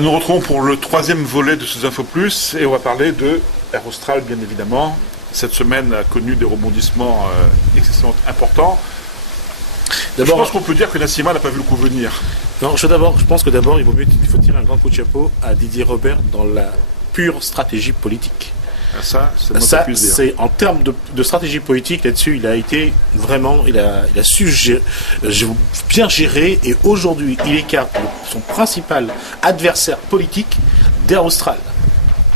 Nous retrouvons pour le troisième volet de ces Infos Plus et on va parler de Air Austral, bien évidemment. Cette semaine a connu des rebondissements excessivement importants. Je pense qu'on peut dire que Nassima n'a pas vu le coup venir. Non, je pense que d'abord, il faut tirer un grand coup de chapeau à Didier Robert dans la pure stratégie politique. Ça, c'est en termes de stratégie politique, là-dessus, il a été vraiment, il a su bien gérer, et aujourd'hui, il écarte son principal adversaire politique d'Air Austral,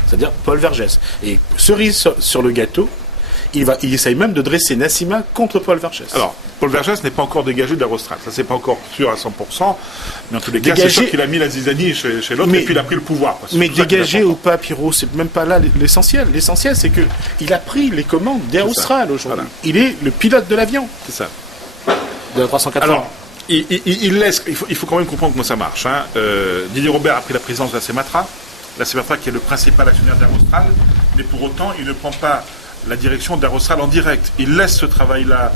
c'est-à-dire Paul Vergès. Et cerise sur le gâteau, il essaye même de dresser Nassima contre Paul Vergès. Alors, Paul Vergès n'est pas encore dégagé d'Air Austral. Ça, c'est pas encore sûr à 100%. Mais en tous les cas, c'est sûr qu'il a mis la zizanie chez l'autre et puis il a pris le pouvoir. Mais dégagé ou pas, Pierrot, c'est même pas là l'essentiel. L'essentiel, c'est qu'il a pris les commandes d'Air Austral aujourd'hui. Voilà. Il est le pilote de l'avion. C'est ça. De la 380. Alors, il faut quand même comprendre comment ça marche. Didier Robert a pris la présidence de la CEMATRA. La CEMATRA qui est le principal actionnaire d'Air Austral. Mais pour autant, il ne prend pas la direction d'Air Austral en direct. Il laisse ce travail-là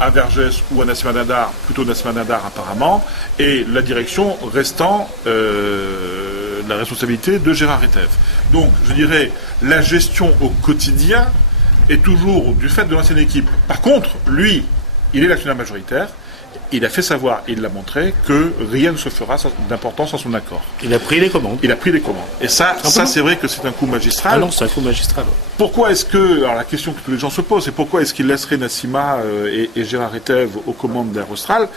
à Vergès ou à Nassima Dindar, plutôt Nassima Dindar apparemment, et la direction restant la responsabilité de Gérard Etev. Donc, je dirais, la gestion au quotidien est toujours du fait de l'ancienne équipe. Par contre, lui, il est l'actionnaire majoritaire. Il a fait savoir, il l'a montré, que rien ne se fera d'important sans son accord. Il a pris les commandes. Et ça c'est vrai que c'est un coup magistral. Ah non, c'est un coup magistral. Ouais. Pourquoi est-ce que, alors la question que tous les gens se posent, c'est pourquoi est-ce qu'il laisserait Nassima et Gérard Etev aux commandes d'Air Austral?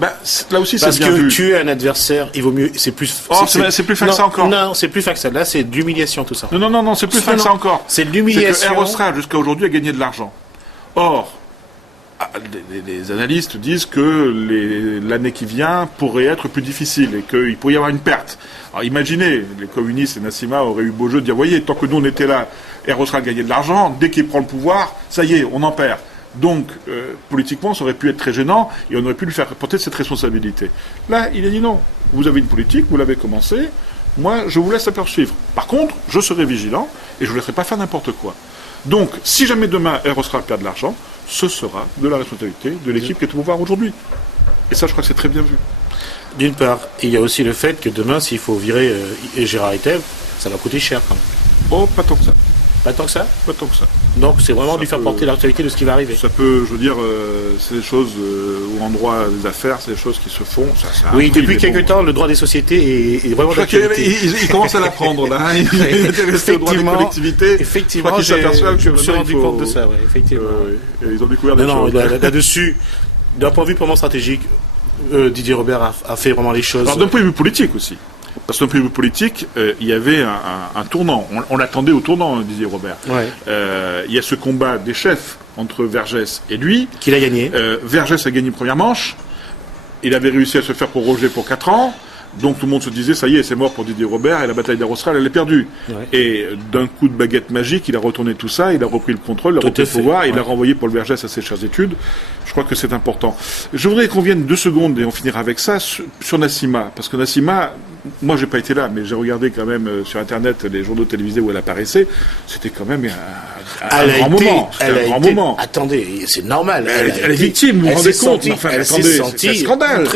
Là aussi, c'est bien vu. Parce que tuer un adversaire, il vaut mieux, c'est plus fin que ça encore. Non, c'est plus fin que ça. Là, c'est de l'humiliation, tout ça. Non, c'est plus fin que ça encore. C'est de l'humiliation. C'est que Air Austral, jusqu'à aujourd'hui, a gagné de l'argent. Or, les analystes disent que l'année qui vient pourrait être plus difficile et qu'il pourrait y avoir une perte. Alors imaginez, les communistes et Nassima auraient eu beau jeu de dire, voyez, tant que nous on était là, Air Austral gagnait de l'argent, dès qu'il prend le pouvoir, ça y est, on en perd. Donc, politiquement, ça aurait pu être très gênant et on aurait pu lui faire porter cette responsabilité. Là, il a dit non, vous avez une politique, vous l'avez commencé, moi je vous laisse la poursuivre. Par contre, je serai vigilant et je ne vous laisserai pas faire n'importe quoi. Donc, si jamais demain Air Austral perd de l'argent, ce sera de la responsabilité de l'équipe qui est au pouvoir aujourd'hui. Et ça, je crois que c'est très bien vu. D'une part, il y a aussi le fait que demain, s'il faut virer Gérard Etev, ça va coûter cher quand même. Oh, pas tant que ça. Pas tant que ça ? Pas tant que ça. Donc c'est vraiment lui faire porter la responsabilité de ce qui va arriver. Ça peut, je veux dire, c'est des choses, ou en droit des affaires, c'est des choses qui se font. Ça oui, depuis quelque temps, le droit des sociétés est vraiment d'actualité. Il commence à l'apprendre, là. Il est intéressé au droit des collectivités. Effectivement, je me suis rendu compte de ça, oui, effectivement. Ils ont découvert des choses. Là-dessus, d'un point de vue purement stratégique, Didier Robert a fait vraiment les choses. Alors d'un point de vue politique aussi. Parce que d'un point de vue politique, il y avait un tournant. On l'attendait au tournant, Didier Robert. Ouais. Il y a ce combat des chefs entre Vergès et lui. Qu'il a gagné. Vergès a gagné une première manche. Il avait réussi à se faire proroger pour 4 ans. Donc tout le monde se disait, ça y est, c'est mort pour Didier Robert et la bataille d'Air Austral, elle est perdue. Ouais. Et d'un coup de baguette magique, il a retourné tout ça, il a repris le contrôle, il a repris le pouvoir, il a renvoyé Paul Vergès à ses chères études. Je crois que c'est important. Je voudrais qu'on vienne 2 secondes, et on finira avec ça, sur Nassima. Parce que Nassima, moi j'ai pas été là, mais j'ai regardé quand même sur Internet les journaux télévisés où elle apparaissait. C'était quand même un grand moment. C'était un grand moment. Attendez, c'est normal. Elle est victime, vous vous rendez compte? Enfin, attendez, c'est un scandale.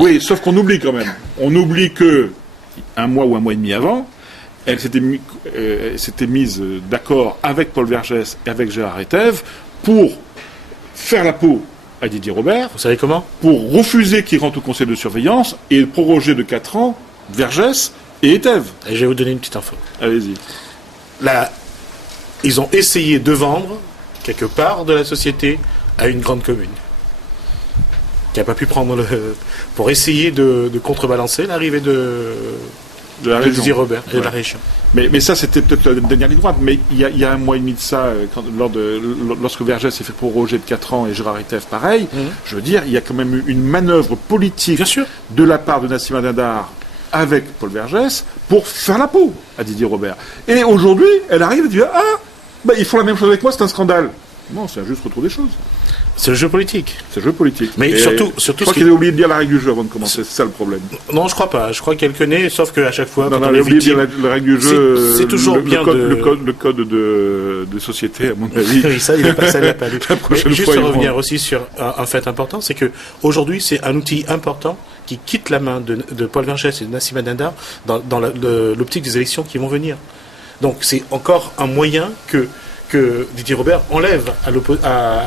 Oui, sauf qu'on oublie quand même. On oublie que, un mois ou un mois et demi avant, elle s'était mise d'accord avec Paul Vergès et avec Gérard Etev pour faire la peau à Didier Robert. Vous savez comment ? Pour refuser qu'il rentre au conseil de surveillance et proroger de 4 ans Vergès et Etev. Et je vais vous donner une petite info. Allez-y. Là, ils ont essayé de vendre quelque part de la société à une grande commune qui n'a pas pu prendre pour essayer de contrebalancer l'arrivée de Didier Robert et de la région. Mais ça, c'était peut-être la dernière ligne droite. Mais il y a un mois et demi de ça, lorsque Vergès s'est fait proroger de 4 ans et Gérard Etev pareil, je veux dire, il y a quand même eu une manœuvre politique de la part de Nassima Dindar avec Paul Vergès pour faire la peau à Didier Robert. Et aujourd'hui, elle arrive et dit ils font la même chose avec moi, c'est un scandale. Non, c'est un juste retour des choses. C'est le jeu politique. C'est le jeu politique. Mais surtout, je crois qu'il a oublié de dire la règle du jeu avant de commencer. C'est ça le problème. Non, je crois pas. Je crois qu'elle connaît, sauf qu'à chaque fois, il a oublié de dire la règle du jeu. C'est toujours bien le code de société, à mon avis. Oui, ça, il n'a pas lu. La prochaine juste fois, revenir aussi sur un fait important, c'est que aujourd'hui, c'est un outil important qui quitte la main de Paul Vergès et de Nassimah Dindar dans l'optique des élections qui vont venir. Donc c'est encore un moyen que Didier Robert enlève à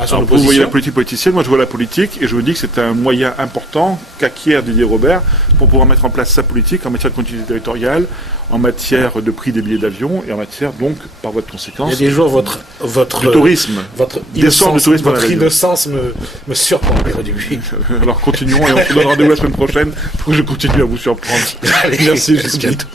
son opposition. Vous voyez la politique politicienne, moi je vois la politique et je vous dis que c'est un moyen important qu'acquiert Didier Robert pour pouvoir mettre en place sa politique en matière de continuité territoriale, en matière de prix des billets d'avion et en matière donc, par votre conséquence, il y a des jours du tourisme. Votre innocence me surprend aujourd'hui. Alors continuons et on se donne rendez-vous la semaine prochaine pour que je continue à vous surprendre. Allez, merci, jusqu'à bientôt.